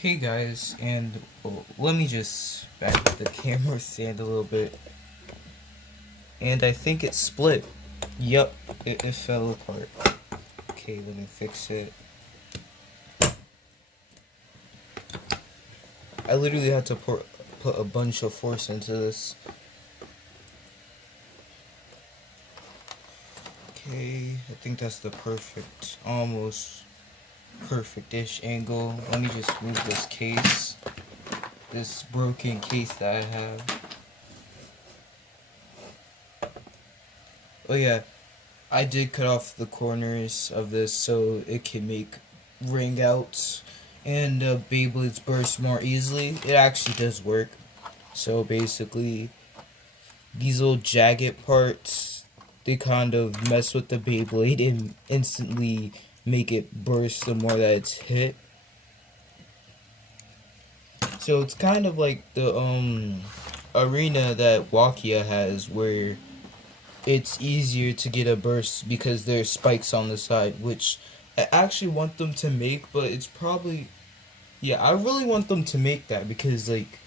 Hey guys, and let me just back the camera stand a little bit. And I think it split. Yup, it fell apart. Okay, let me fix it. I literally had to put a bunch of force into this. Okay, I think that's the perfect, almost perfect-ish angle. Let me just move this case. This broken case that I have. Oh yeah, I did cut off the corners of this so it can make ring outs and Beyblades burst more easily. It actually does work. So basically, these little jagged parts, they kind of mess with the Beyblade and instantly make it burst the more that it's hit. So it's kind of like the arena that Wakia has, where it's easier to get a burst because there's spikes on the side, which I actually want them to make, but it's probably, yeah, I really want them to make that because, like,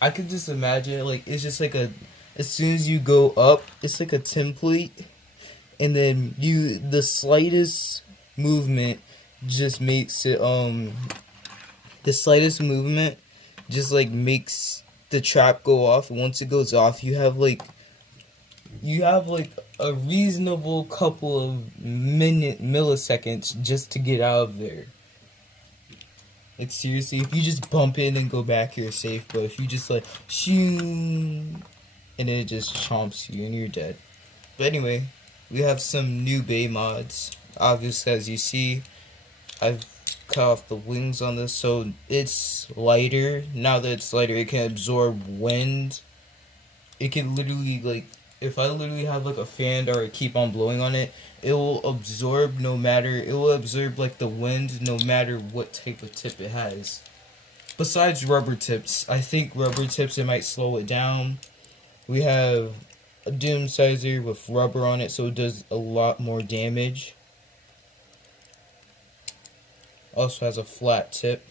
I could just imagine, like, it's just like as soon as you go up, it's like a template, and then the slightest movement just makes it, the slightest movement just, like, makes the trap go off. Once it goes off, you have like a reasonable couple of milliseconds just to get out of there. Like, seriously, if you just bump in and go back, you're safe. But if you just like shoo, and it just chomps you and you're dead. But anyway, we have some new Bey mods. Obviously, as you see, I've cut off the wings on this, so it's lighter. Now that it's lighter, it can absorb wind. It can literally, like, if I literally have like a fan or keep on blowing on it, it will absorb like the wind no matter what type of tip it has. Besides rubber tips, I think rubber tips, it might slow it down. We have a deathscyther with rubber on it, so it does a lot more damage. Also has a flat tip.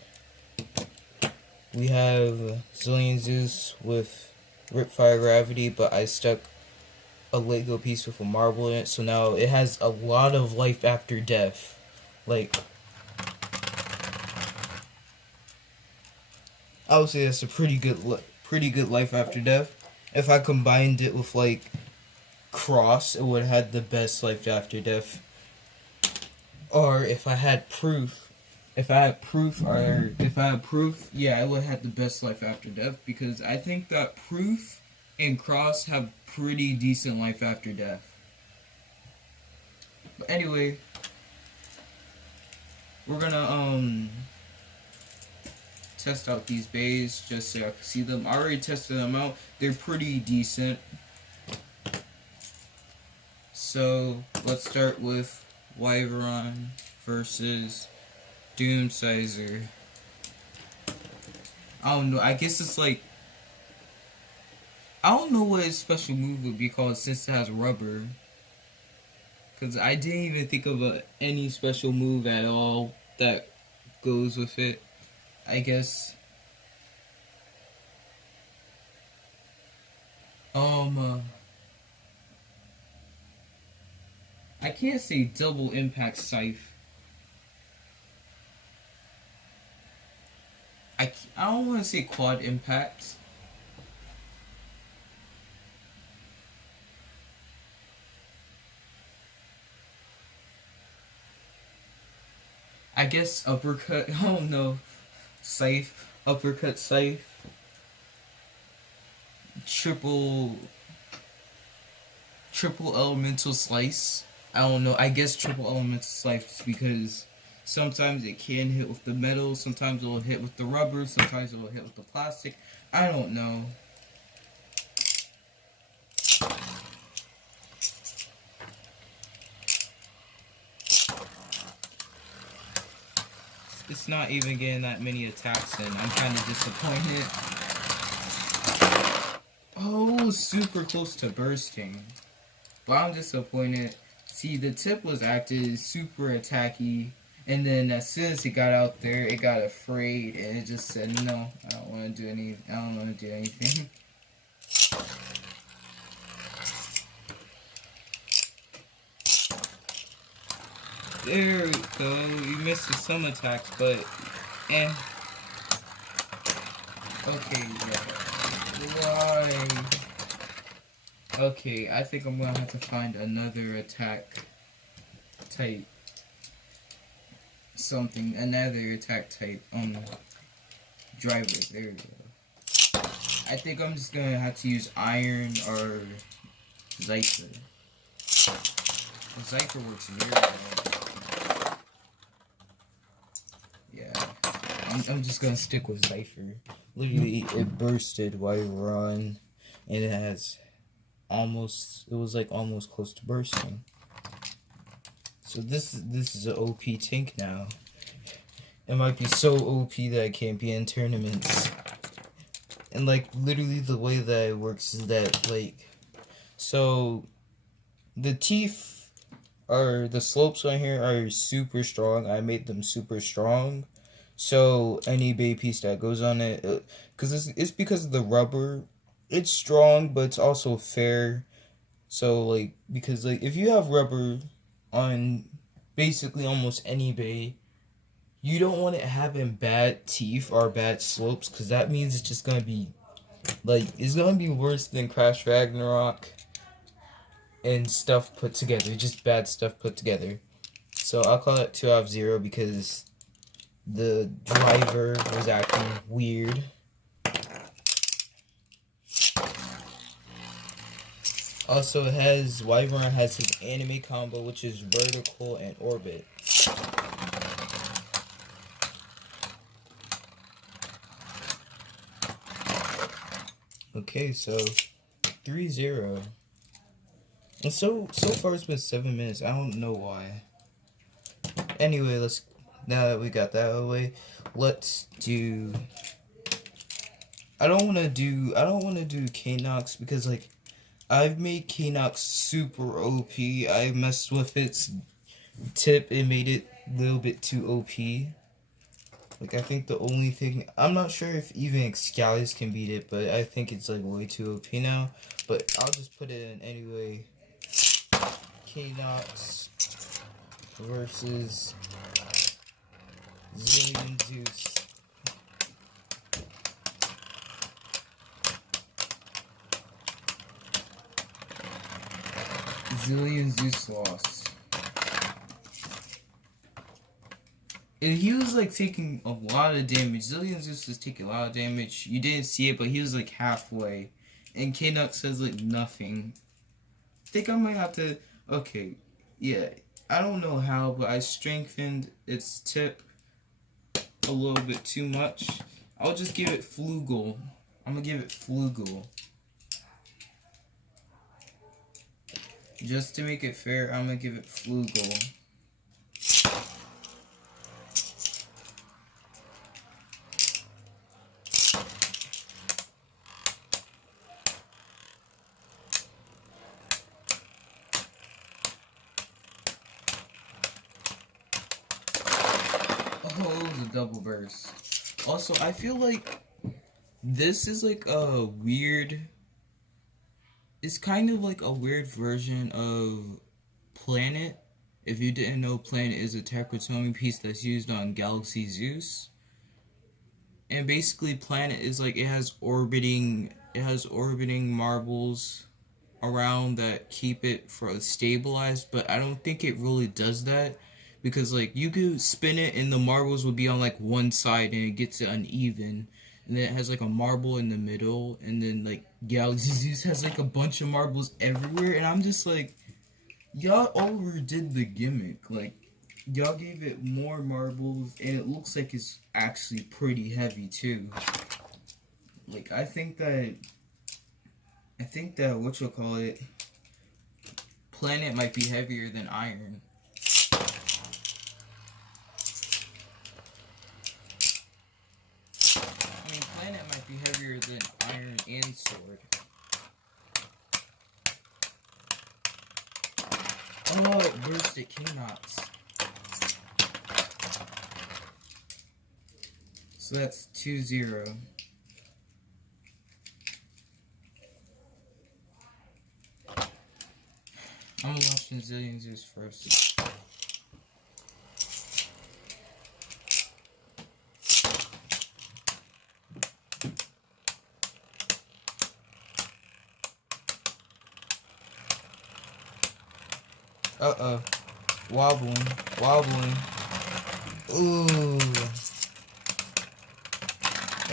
We have zues with ripfire gravity, but I stuck a Lego piece with a marble in it, so now it has a lot of life after death. Like, I would say that's a pretty good life after death. If I combined it with like cross, it would have had the best life after death. Or if I had proof, yeah, I would have had the best life after death, because I think that proof and cross have pretty decent life after death. But anyway, we're gonna test out these beys just so I can see them. I already tested them out. They're pretty decent. So let's start with wyvern versus deathscyther. I don't know. I guess it's like, I don't know what his special move would be called since it has rubber. Because I didn't even think of any special move at all that goes with it. I guess. I can't say double impact scythe. I don't want to say quad impact. I guess uppercut. I don't know. Scythe. Uppercut scythe. Triple elemental slice. I don't know. I guess triple elemental slice, because sometimes it can hit with the metal, sometimes it will hit with the rubber, sometimes it will hit with the plastic. I don't know. It's not even getting that many attacks in. I'm kind of disappointed. Oh, super close to bursting. But I'm disappointed. See, the tip was acted super attacky, And then as soon as it got out there, it got afraid and it just said, "No, I don't want to do anything." There we go. You missed the some attacks, but okay, yeah. Why? Okay, I think I'm gonna have to find another attack type. Another attack type driver. There we go. I think I'm just gonna have to use iron or zeypher. Zeypher works very well. Yeah, I'm just gonna stick with zeypher. Literally, it bursted while you run, and it has it was like almost close to bursting. So this is an OP tank now. It might be so OP that it can't be in tournaments. And like literally the way that it works is that like, so the teeth or the slopes on here are super strong. I made them super strong. So any bay piece that goes on it, because it's because of the rubber, it's strong but it's also fair. So like, because like if you have rubber on basically almost any bay, you don't want it having bad teeth or bad slopes, because that means it's just gonna be like, it's gonna be worse than Crash Ragnarok and stuff put together, just bad stuff put together. So I'll call it 2 out of 0 because the driver was acting weird. Also, wyvern has his anime combo, which is vertical and orbit. Okay, so 3-0. And so far it's been 7 minutes. I don't know why. Anyway, now that we got that out of the way, let's do. I don't want to do Kanox because like, I've made Kanox super OP. I messed with its tip and made it a little bit too OP. Like, I think the only thing, I'm not sure if even Excalibur can beat it, but I think it's like way too OP now. But I'll just put it in anyway. Kanox versus Zeus. Zeus lost. And he was like taking a lot of damage. Zeus was taking a lot of damage. You didn't see it, but he was like halfway. And Kanox has like nothing. I think I might have to. Okay, yeah. I don't know how, but I strengthened its tip a little bit too much. I'll just give it Flugel. I'm gonna give it Flugel. Just to make it fair, I'm gonna give it Flugel. Oh, it was a double burst. Also, I feel like this is like a weird. It's kind of like a weird version of Planet. If you didn't know, Planet is a Takratomi piece that's used on Galaxy Zeus. And basically, Planet is like, it has orbiting marbles around that keep it stabilized, but I don't think it really does that, because like, you could spin it and the marbles would be on like one side and it gets uneven, and then it has like a marble in the middle, and then like Galaxy Zeus has like a bunch of marbles everywhere, and I'm just like, y'all overdid the gimmick. Like, y'all gave it more marbles, and it looks like it's actually pretty heavy too. Like, I think that Planet might be heavier than iron. I mean, Planet might be heavier than iron and sword. Oh, it burst at Kanox. So that's 2-0. I'm watching Zillion Zeus first. Uh-oh. Wobbling. Ooh.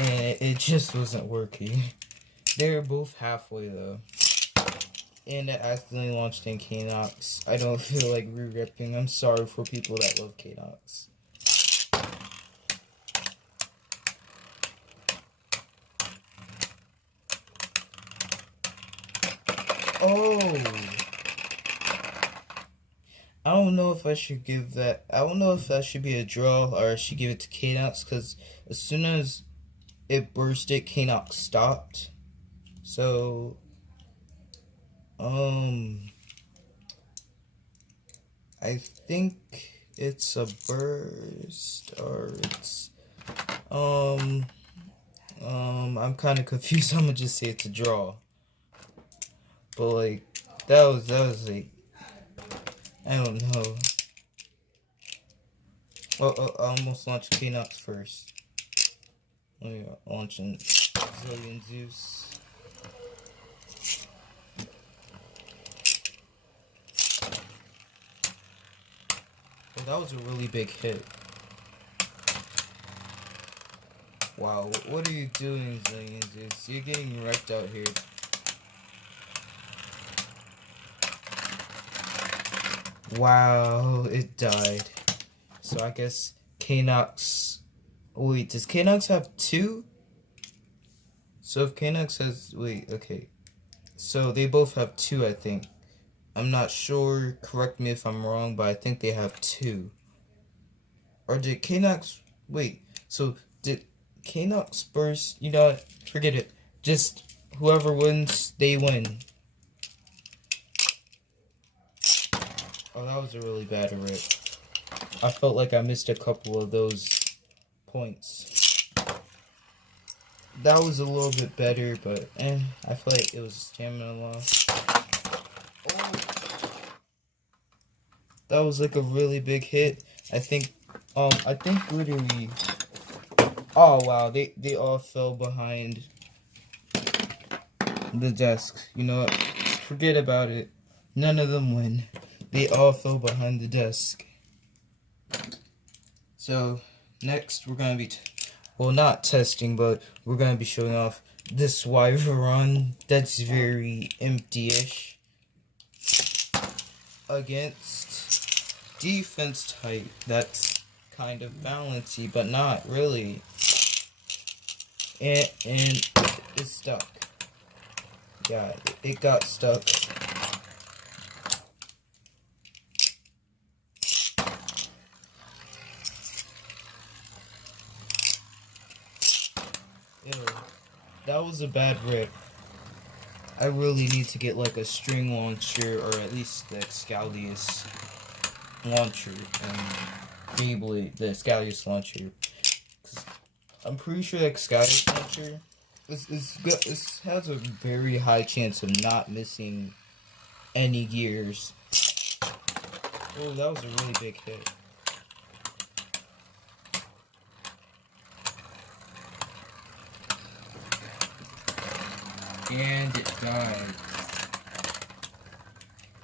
And it just wasn't working. They were both halfway though. And I accidentally launched in Kanox. I don't feel like re-ripping. I'm sorry for people that love Kanox. Oh! I don't know if I should give that. I don't know if that should be a draw or I should give it to Kanox, because as soon as it bursted, Kanox stopped. So, I think it's a burst or it's, I'm kind of confused. I'm gonna just say it's a draw. But like, that was like, I don't know. Oh, I almost launched Kanox first. Let me launch in Zillion Zeus. Oh, that was a really big hit. Wow, what are you doing, Zillion Zeus? You're getting wrecked out here. Wow, it died. So I guess Kanox. Wait, does Kanox have 2? So if Kanox has. Wait, okay. So they both have 2, I think. I'm not sure. Correct me if I'm wrong, but I think they have 2. Or did Kanox. Wait, so did Kanox burst? You know what? Forget it. Just whoever wins, they win. Oh, that was a really bad rip. I felt like I missed a couple of those points. That was a little bit better, but I feel like it was a stamina loss. Oh. That was like a really big hit. I think literally. Oh wow, they all fell behind the desk. You know what? Forget about it. None of them win. They all fell behind the desk. So, next we're going to be, well, not testing, but we're going to be showing off this wyvern that's very empty-ish against defense type that's kind of balancy, but not really. And it's stuck. Yeah, it got stuck. Ew, that was a bad rip. I really need to get like a string launcher or at least the Excalius launcher and enable the Excalius launcher. I'm pretty sure the Excalius launcher has a very high chance of not missing any gears. Oh, that was a really big hit. And it died.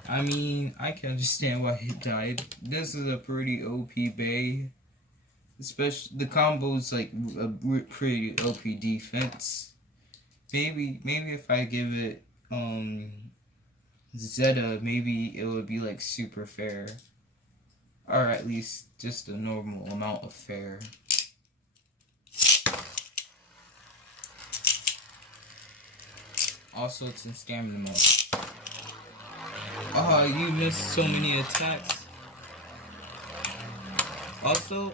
I mean, I can understand why it died. This is a pretty OP bay. Especially, the combo's like a pretty OP defense. Maybe if I give it, Zeta, maybe it would be like super fair. Or at least just a normal amount of fair. Also, it's in stamina mode. Oh, you missed so many attacks. Also,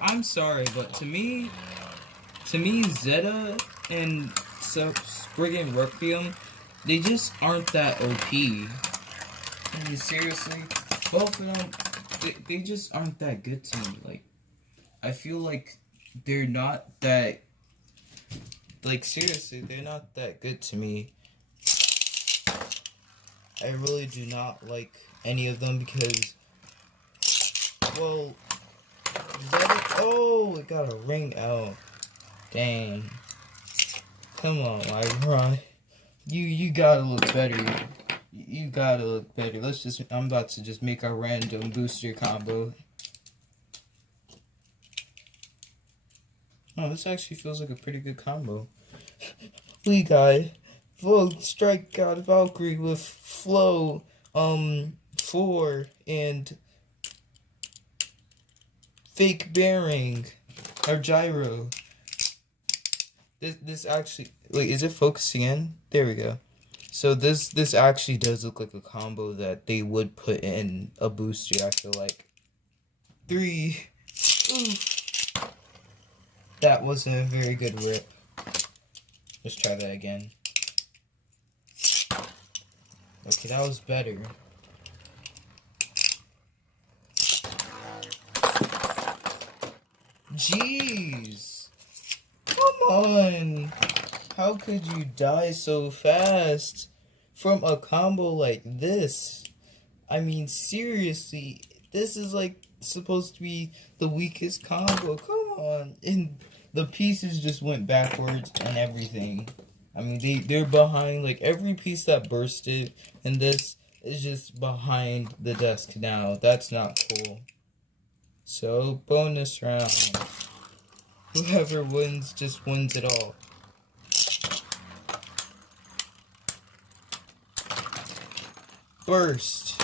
I'm sorry, but to me, Zeta and Sprig and Requiem, they just aren't that OP. I mean, seriously, both of them, they just aren't that good to me. Like, I feel like they're not that, like, seriously, they're not that good to me. I really do not like any of them because, well, is that it? Oh, it got a ring out. Dang. Come on, wyvern. You gotta look better. You gotta look better. I'm about to just make a random booster combo. Oh, this actually feels like a pretty good combo. We got Vogue, Strike God, Valkyrie with Flow, 4, and Fake Bearing, or Gyro. This actually, wait, is it focusing in? There we go. So this actually does look like a combo that they would put in a booster, I feel like. 3. Ooh. That wasn't a very good rip. Let's try that again. Okay, that was better. Jeez! Come on! How could you die so fast from a combo like this? I mean, seriously, this is like supposed to be the weakest combo. Come on! And the pieces just went backwards and everything. I mean, they're behind, like, every piece that bursted, and this is just behind the desk now. That's not cool. So, bonus round. Whoever wins just wins it all. Burst.